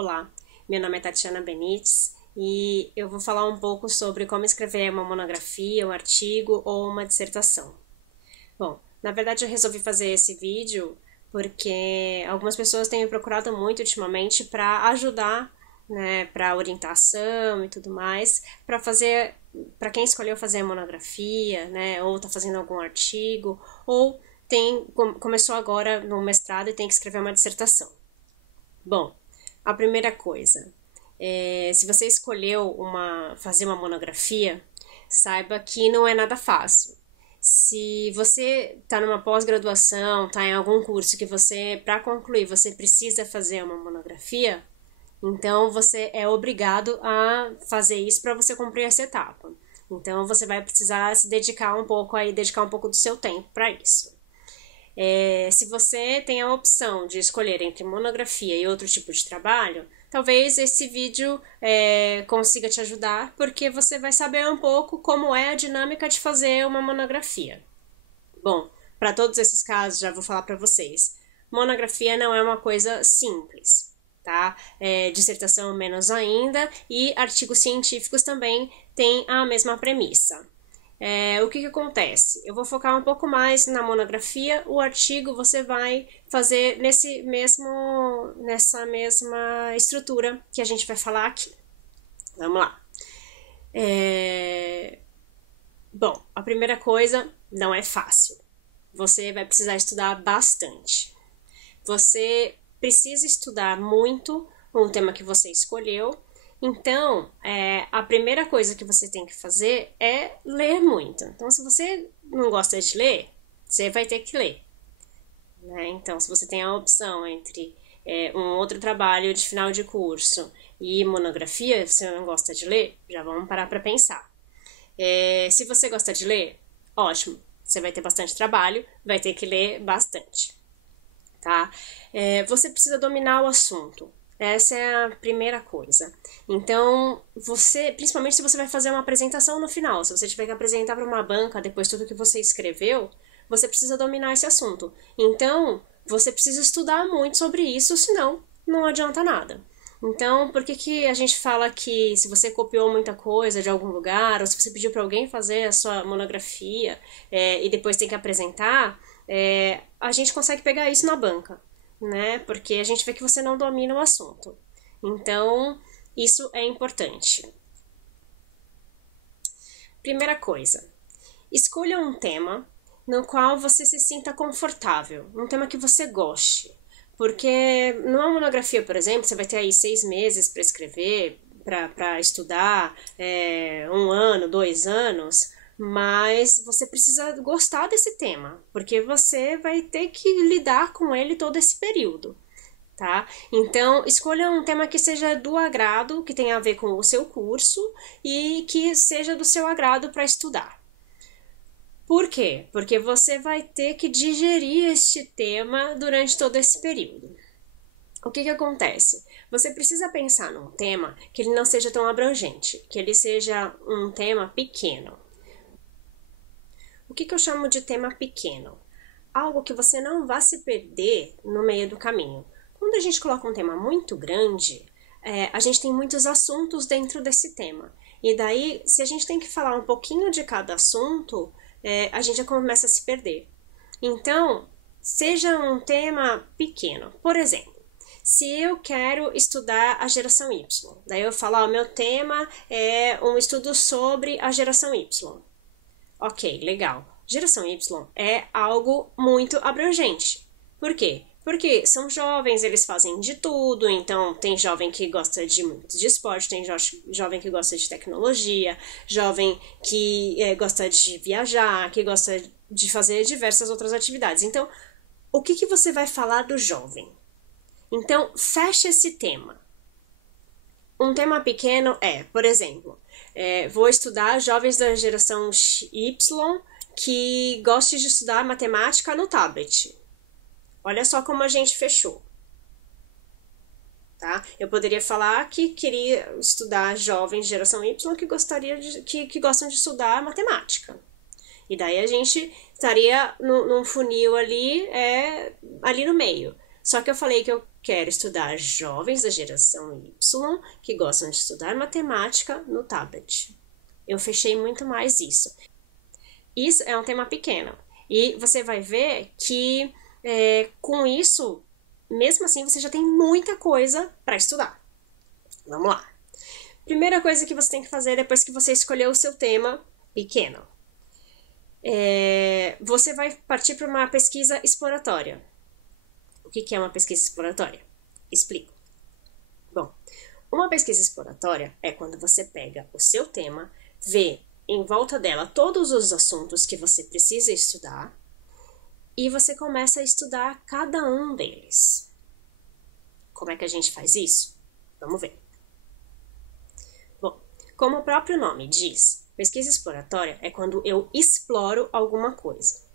Olá, meu nome é Tatiana Benites e eu vou falar um pouco sobre como escrever uma monografia, um artigo ou uma dissertação. Bom, na verdade eu resolvi fazer esse vídeo porque algumas pessoas têm me procurado muito ultimamente para ajudar, né, para orientação e tudo mais, para quem escolheu fazer a monografia, né, ou está fazendo algum artigo, ou começou agora no mestrado e tem que escrever uma dissertação. Bom, a primeira coisa, se você escolheu fazer uma monografia, saiba que não é nada fácil. Se você está numa pós-graduação, está em algum curso que para concluir, você precisa fazer uma monografia, então você é obrigado a fazer isso para você cumprir essa etapa. Então você vai precisar se dedicar um pouco do seu tempo para isso. Se você tem a opção de escolher entre monografia e outro tipo de trabalho, talvez esse vídeo consiga te ajudar, porque você vai saber um pouco como é a dinâmica de fazer uma monografia. Bom, para todos esses casos, já vou falar para vocês. Monografia não é uma coisa simples, tá? Dissertação menos ainda, e artigos científicos também têm a mesma premissa. O que acontece? Eu vou focar um pouco mais na monografia. O artigo você vai fazer nessa mesma estrutura que a gente vai falar aqui. Vamos lá. Bom, a primeira coisa, não é fácil. Você vai precisar estudar bastante. Você precisa estudar muito um tema que você escolheu. Então, a primeira coisa que você tem que fazer é ler muito. Então, se você não gosta de ler, você vai ter que ler, né? Então, se você tem a opção entre um outro trabalho de final de curso e monografia, se você não gosta de ler, já vamos parar para pensar. Se você gosta de ler, ótimo, você vai ter bastante trabalho, vai ter que ler bastante, tá? Você precisa dominar o assunto. Essa é a primeira coisa. Então, principalmente se você vai fazer uma apresentação no final, se você tiver que apresentar para uma banca depois tudo que você escreveu, você precisa dominar esse assunto. Então, você precisa estudar muito sobre isso, senão não adianta nada. Então, por que a gente fala que se você copiou muita coisa de algum lugar, ou se você pediu para alguém fazer a sua monografia e depois tem que apresentar, a gente consegue pegar isso na banca, né? Porque a gente vê que você não domina o assunto. Então, isso é importante. Primeira coisa, escolha um tema no qual você se sinta confortável, um tema que você goste. Porque numa monografia, por exemplo, você vai ter aí 6 meses para escrever, para estudar, 1 ano, 2 anos, mas você precisa gostar desse tema, porque você vai ter que lidar com ele todo esse período, tá? Então, escolha um tema que seja do agrado, que tenha a ver com o seu curso e que seja do seu agrado para estudar. Por quê? Porque você vai ter que digerir este tema durante todo esse período. O que acontece? Você precisa pensar num tema que ele não seja tão abrangente, que ele seja um tema pequeno. O que eu chamo de tema pequeno? Algo que você não vá se perder no meio do caminho. Quando a gente coloca um tema muito grande, a gente tem muitos assuntos dentro desse tema. E daí, se a gente tem que falar um pouquinho de cada assunto, a gente já começa a se perder. Então, seja um tema pequeno. Por exemplo, se eu quero estudar a geração Y, daí eu falo, meu tema é um estudo sobre a geração Y. Ok, legal. Geração Y é algo muito abrangente. Por quê? Porque são jovens, eles fazem de tudo, então tem jovem que gosta de esporte, tem jovem que gosta de tecnologia, jovem que gosta de viajar, que gosta de fazer diversas outras atividades. Então, o que você vai falar do jovem? Então, feche esse tema. Um tema pequeno por exemplo, vou estudar jovens da geração Y que gostem de estudar matemática no tablet. Olha só como a gente fechou. Tá? Eu poderia falar que queria estudar jovens de geração Y que gostam de estudar matemática. E daí a gente estaria num funil ali no meio. Só que eu falei que eu quero estudar jovens da geração Y que gostam de estudar matemática no tablet. Eu fechei muito mais isso. Isso é um tema pequeno. E você vai ver que com isso, mesmo assim, você já tem muita coisa para estudar. Vamos lá. Primeira coisa que você tem que fazer depois que você escolheu o seu tema pequeno. Você vai partir para uma pesquisa exploratória. O que é uma pesquisa exploratória? Explico. Bom, uma pesquisa exploratória é quando você pega o seu tema, vê em volta dela todos os assuntos que você precisa estudar e você começa a estudar cada um deles. Como é que a gente faz isso? Vamos ver. Bom, como o próprio nome diz, pesquisa exploratória é quando eu exploro alguma coisa.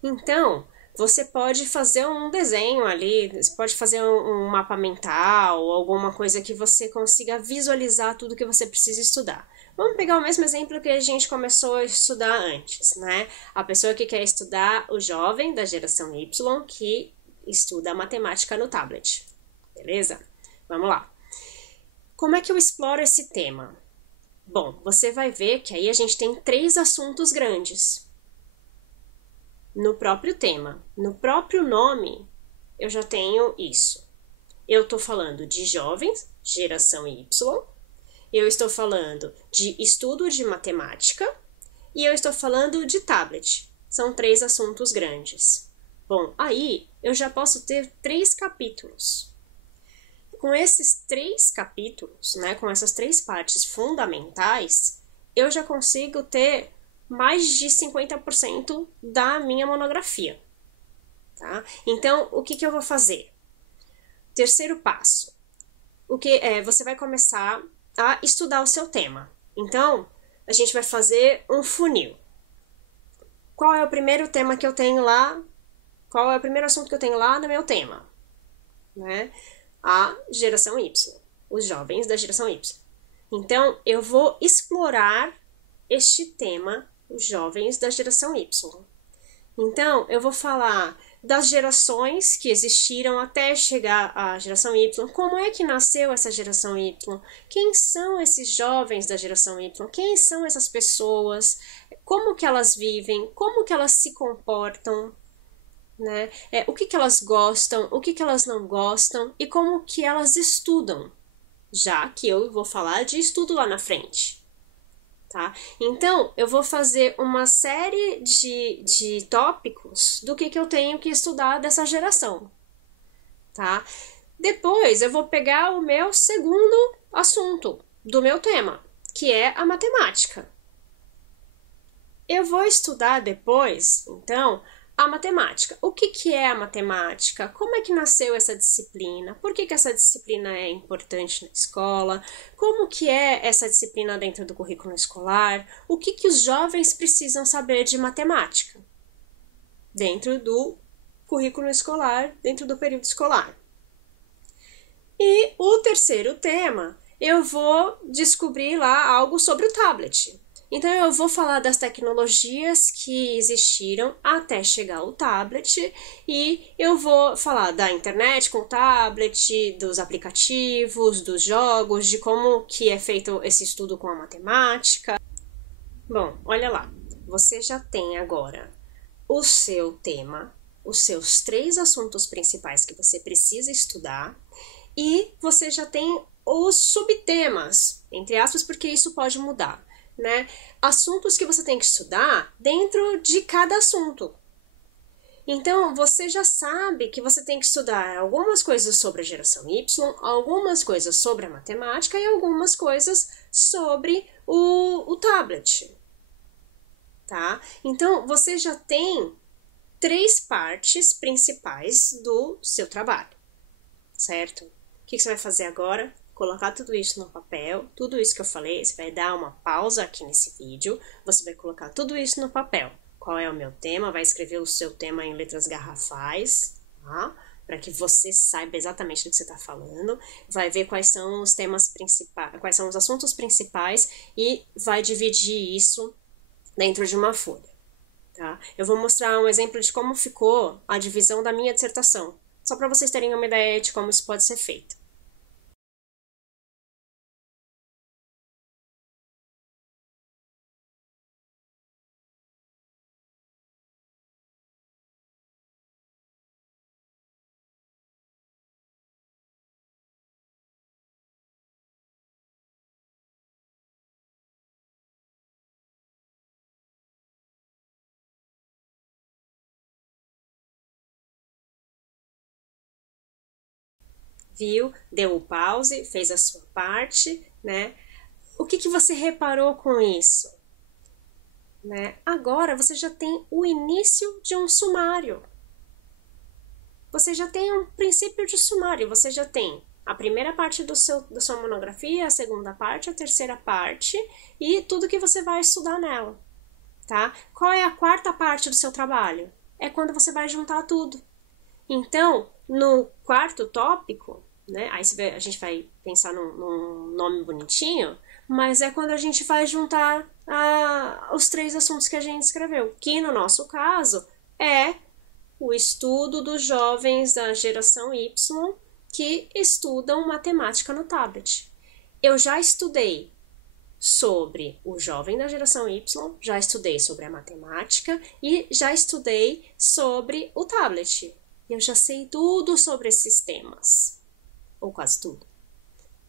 Então, você pode fazer um desenho ali, você pode fazer um mapa mental, ou alguma coisa que você consiga visualizar tudo que você precisa estudar. Vamos pegar o mesmo exemplo que a gente começou a estudar antes, né? A pessoa que quer estudar o jovem da geração Y que estuda matemática no tablet. Beleza? Vamos lá. Como é que eu exploro esse tema? Bom, você vai ver que aí a gente tem 3 assuntos grandes. No próprio tema, no próprio nome, eu já tenho isso. Eu estou falando de jovens, geração Y, eu estou falando de estudo de matemática e eu estou falando de tablet. São 3 assuntos grandes. Bom, aí eu já posso ter 3 capítulos. Com esses 3 capítulos, né, com essas 3 partes fundamentais, eu já consigo ter mais de 50% da minha monografia. Tá? Então, o que eu vou fazer? Terceiro passo. Você vai começar a estudar o seu tema. Então, a gente vai fazer um funil. Qual é o primeiro tema que eu tenho lá? Qual é o primeiro assunto que eu tenho lá no meu tema? Né? A geração Y. Os jovens da geração Y. Então, eu vou explorar este tema, os jovens da geração Y. Então, eu vou falar das gerações que existiram até chegar à geração Y. Como é que nasceu essa geração Y? Quem são esses jovens da geração Y? Quem são essas pessoas? Como que elas vivem? Como que elas se comportam? Né? O que elas gostam? O que elas não gostam? E como que elas estudam? Já que eu vou falar de estudo lá na frente. Tá? Então, eu vou fazer uma série de tópicos do que eu tenho que estudar dessa geração. Tá? Depois, eu vou pegar o meu segundo assunto do meu tema, que é a matemática. Eu vou estudar depois, então, a matemática. O que é a matemática? Como é que nasceu essa disciplina? Por que essa disciplina é importante na escola? Como que é essa disciplina dentro do currículo escolar? O que os jovens precisam saber de matemática? Dentro do currículo escolar, dentro do período escolar. E o terceiro tema, eu vou descobrir lá algo sobre o tablet. Então, eu vou falar das tecnologias que existiram até chegar o tablet e eu vou falar da internet com o tablet, dos aplicativos, dos jogos, de como que é feito esse estudo com a matemática. Bom, olha lá, você já tem agora o seu tema, os seus 3 assuntos principais que você precisa estudar e você já tem os subtemas, entre aspas, porque isso pode mudar. Né? Assuntos que você tem que estudar dentro de cada assunto. Então, você já sabe que você tem que estudar algumas coisas sobre a geração Y, algumas coisas sobre a matemática e algumas coisas sobre o tablet. Tá? Então, você já tem 3 partes principais do seu trabalho. Certo? O que você vai fazer agora? Colocar tudo isso no papel, tudo isso que eu falei, você vai dar uma pausa aqui nesse vídeo, você vai colocar tudo isso no papel. Qual é o meu tema? Vai escrever o seu tema em letras garrafais, tá? Para que você saiba exatamente do que você está falando, vai ver quais são os temas principais, quais são os assuntos principais e vai dividir isso dentro de uma folha. Tá? Eu vou mostrar um exemplo de como ficou a divisão da minha dissertação. Só para vocês terem uma ideia de como isso pode ser feito. Viu? Deu o pause, fez a sua parte, né? O que você reparou com isso? Né? Agora você já tem o início de um sumário. Você já tem um princípio de sumário, você já tem a primeira parte da sua monografia, a segunda parte, a terceira parte e tudo que você vai estudar nela, tá? Qual é a quarta parte do seu trabalho? É quando você vai juntar tudo. Então, no quarto tópico, né? Aí a gente vai pensar num nome bonitinho, mas é quando a gente vai juntar os 3 assuntos que a gente escreveu, que no nosso caso é o estudo dos jovens da geração Y que estudam matemática no tablet. Eu já estudei sobre o jovem da geração Y, já estudei sobre a matemática e já estudei sobre o tablet. Eu já sei tudo sobre esses temas, ou quase tudo.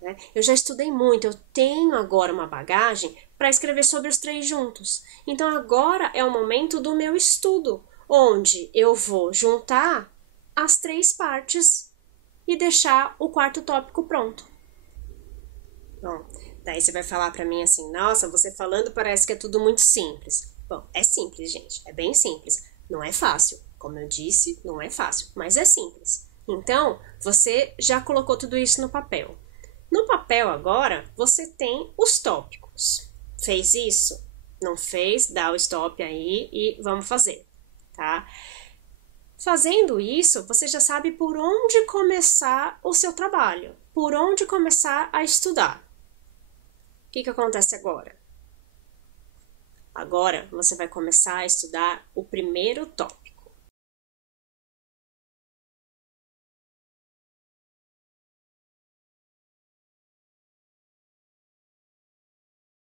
Né? Eu já estudei muito, eu tenho agora uma bagagem para escrever sobre os 3 juntos. Então agora é o momento do meu estudo, onde eu vou juntar as 3 partes e deixar o quarto tópico pronto. Bom, daí você vai falar para mim assim, nossa, você falando parece que é tudo muito simples. Bom, é simples, gente, é bem simples. Não é fácil, como eu disse, não é fácil, mas é simples. Então, você já colocou tudo isso no papel. No papel agora, você tem os tópicos. Fez isso? Não fez? Dá o stop aí e vamos fazer, tá? Fazendo isso, você já sabe por onde começar o seu trabalho, por onde começar a estudar. O que acontece agora? Agora você vai começar a estudar o primeiro tópico.